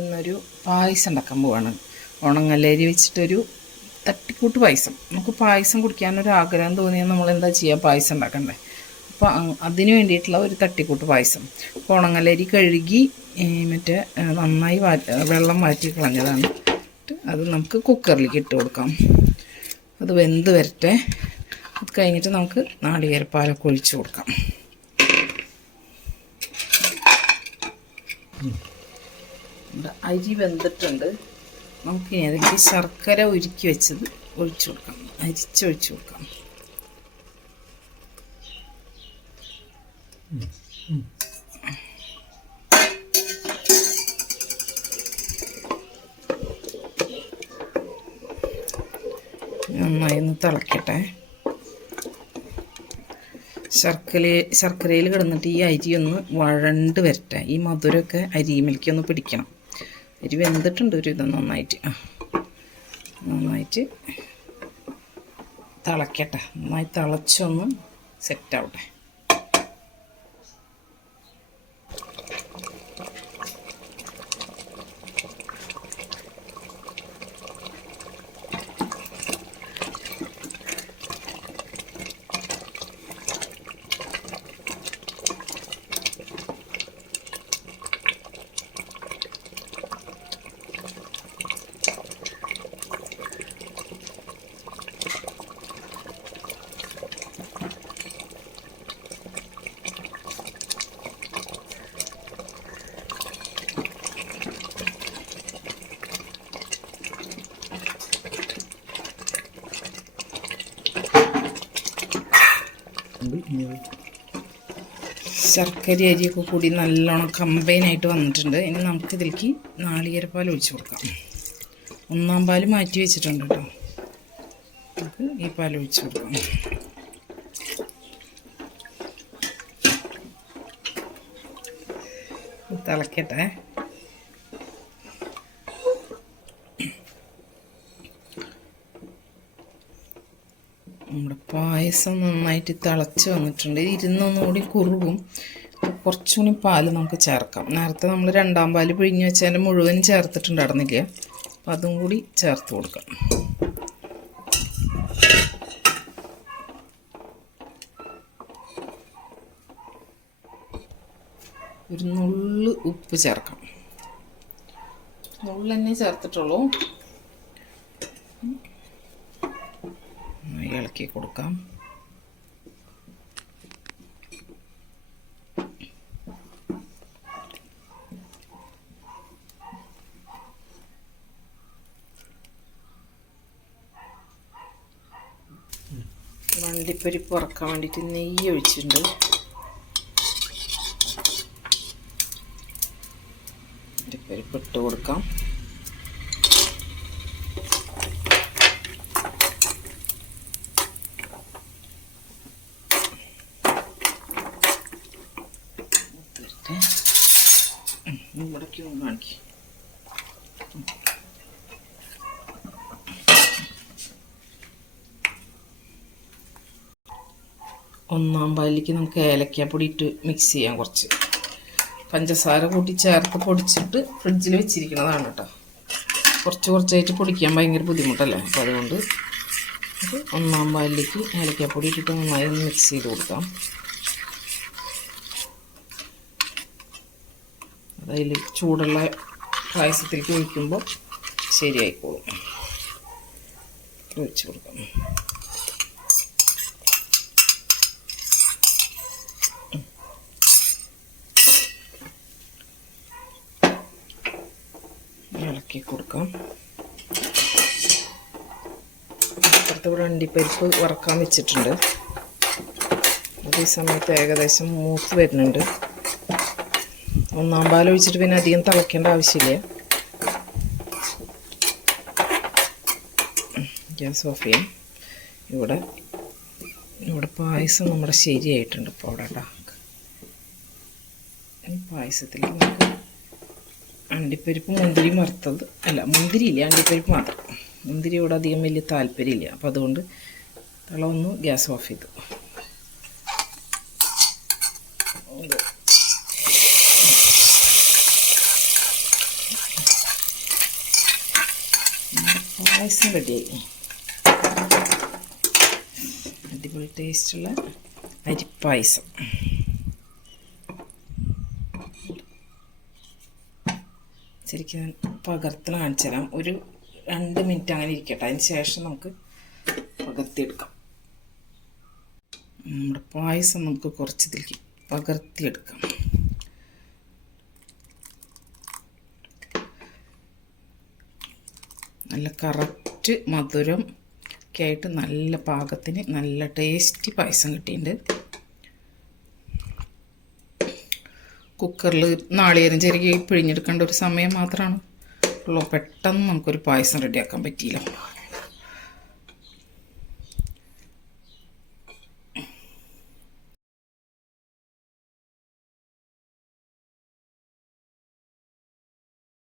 ഇന്നൊരു പായസം ഉണ്ടാക്കാൻ പോവാണ്. ഉണങ്ങല്ലേരി വെച്ചിട്ടൊരു തട്ടിക്കൂട്ട് പായസം. നമുക്ക് പായസം കുടിക്കാനൊരു ആഗ്രഹം തോന്നിയാൽ നമ്മൾ എന്താ ചെയ്യുക പായസം ഉണ്ടാക്കണ്ടേ. അപ്പോൾ അതിന് വേണ്ടിയിട്ടുള്ള ഒരു തട്ടിക്കൂട്ട് പായസം. അപ്പോൾ ഉണങ്ങലരി കഴുകി മറ്റേ നന്നായി വെള്ളം മാറ്റി കളഞ്ഞതാണ്. അത് നമുക്ക് കുക്കറിലേക്ക് ഇട്ട് കൊടുക്കാം. അത് വെന്ത് വരട്ടെ. അത് കഴിഞ്ഞിട്ട് നമുക്ക് നാളികേരപ്പാലൊക്കെ ഒഴിച്ച് കൊടുക്കാം. ഇവിടെ അരി വെന്തിട്ടുണ്ട്. നമുക്കിനി അതിലേക്ക് ശർക്കര ഉരുക്കി വെച്ചത് ഒഴിച്ചു കൊടുക്കാം. അരിച്ചൊഴിച്ചു കൊടുക്കാം. നന്നായി ഒന്ന് തിളക്കട്ടെ. ശർക്കര ശർക്കരയിൽ കിടന്നിട്ട് ഈ അരി ഒന്ന് വഴണ്ട് വരട്ടെ. ഈ മധുരമൊക്കെ അരിയിലേക്ക് ഒന്ന് പിടിക്കണം. അരി വെന്തിട്ടുണ്ട് ഒരു ഇത് നന്നായിട്ട്. നന്നായിട്ട് തിളക്കട്ടെ. നന്നായി തിളച്ചൊന്ന് സെറ്റാവട്ടെ ശർക്കര അരിയൊക്കെ കൂടി നല്ലോണം കമ്പൈനായിട്ട് വന്നിട്ടുണ്ട്. ഇനി നമുക്ക് ഇതിലേക്ക് നാളികേരപ്പാൽ ഒഴിച്ചു കൊടുക്കാം. ഒന്നാം പാൽ മാറ്റി വെച്ചിട്ടുണ്ട് കേട്ടോ. നമുക്ക് ഈ പാൽ ഒഴിച്ചു കൊടുക്കാം. തിളക്കട്ടെ നമ്മുടെ പായസം നന്നായിട്ട് തിളച്ച് വന്നിട്ടുണ്ട്. ഇരുന്നൊന്നുകൂടി കുറുകും. കുറച്ചുകൂടി കുറച്ചും കൂടി പാൽ നമുക്ക് ചേർക്കാം. നേരത്തെ നമ്മൾ രണ്ടാം പാൽ പിഴിഞ്ഞ് വെച്ചാൽ മുഴുവൻ ചേർത്തിട്ടുണ്ടായിരുന്നില്ല അപ്പം അതും കൂടി ചേർത്ത് കൊടുക്കാം. ഒരു നുള്ള് ഉപ്പ് ചേർക്കാം. നുള്ള് തന്നെ ചേർത്തിട്ടുള്ളൂ ഒന്ന് ഇളക്കി കൊടുക്കാം. വണ്ടിപ്പരിപ്പ് വറക്കാൻ വേണ്ടിയിട്ട് നെയ്യ് ഒഴിച്ചിട്ടുണ്ട്. വണ്ടിപ്പരിപ്പ് ഇട്ട് കൊടുക്കാം. വരട്ടെ മുടക്കി ഒന്ന് കാണിക്ക്. ഒന്നാം പാലിലേക്ക് നമുക്ക് ഏലക്കാപ്പൊടി ഇട്ട് മിക്സ് ചെയ്യാം കുറച്ച്. പഞ്ചസാര കൂട്ടി ചേർത്ത് പൊടിച്ചിട്ട് ഫ്രിഡ്ജിൽ വെച്ചിരിക്കുന്നതാണ് കേട്ടോ. കുറച്ച് കുറച്ചായിട്ട് പൊടിക്കാൻ ഭയങ്കര ബുദ്ധിമുട്ടല്ലേ? അപ്പോൾ അതുകൊണ്ട് ഒന്നാം പാലിലേക്ക് ഏലക്കാപ്പൊടി ഇട്ടിട്ട് നന്നായി ഒന്ന് മിക്സ് ചെയ്ത് കൊടുക്കാം. അതിൽ ചൂടുള്ള പായസത്തിലേക്ക് ഒഴിക്കുമ്പോൾ ശരിയായിക്കോളും. ഒഴിച്ചു കൊടുക്കാം. ഇളക്കി കൊടുക്കാം. അപ്പുറത്ത് ഇവിടെ അണ്ടിപ്പരിപ്പ് വറക്കാൻ വെച്ചിട്ടുണ്ട്. അത് ഈ സമയത്ത് ഏകദേശം മൂത്ത് വരുന്നുണ്ട്. ഒന്നാം പാൽ ഒഴിച്ചിട്ട് പിന്നെ അധികം തിളയ്ക്കേണ്ട ആവശ്യമില്ല. ഗ്യാസ് ഓഫ് ചെയ്യാം. ഇവിടെ ഇവിടെ പായസം നമ്മുടെ ശരിയായിട്ടുണ്ട് ഇപ്പോൾ അവിടെ ഡാക്ക് പായസത്തിൽ നമുക്ക് അണ്ടിപ്പരിപ്പ് മുന്തിരി മറുത്തത് അല്ല മുന്തിരി ഇല്ല അണ്ടിപ്പരിപ്പ് മാത്രം. മുന്തിരി മുന്തിരിയോട് അധികം വലിയ താല്പര്യമില്ല. അപ്പോൾ അതുകൊണ്ട് തള ഒന്ന് ഗ്യാസ് ഓഫ് ചെയ്തു. പായസം റെഡിയായി അടിപൊളി ടേസ്റ്റുള്ള അരിപ്പായസം. ശരിക്കും ഞാൻ പകർത്ത് കാണിച്ചു തരാം ഒരു രണ്ട് മിനിറ്റ് അങ്ങനെ ഇരിക്കട്ടെ. അതിന് ശേഷം നമുക്ക് പകർത്തിയെടുക്കാം. നമ്മുടെ പായസം നമുക്ക് കുറച്ച് ഇതിലേക്ക് പകർത്തിയെടുക്കാം. നല്ല കറക്റ്റ് മധുരം ഒക്കെ ആയിട്ട് നല്ല പാകത്തിന് നല്ല ടേസ്റ്റി പായസം കിട്ടിയിട്ടുണ്ട്. കുക്കറിൽ നാളികേരം ചെറുകി പിഴിഞ്ഞെടുക്കേണ്ട ഒരു സമയം മാത്രമാണ്. ഉള്ളൂ. പെട്ടെന്ന് നമുക്കൊരു പായസം റെഡിയാക്കാൻ പറ്റിയില്ല.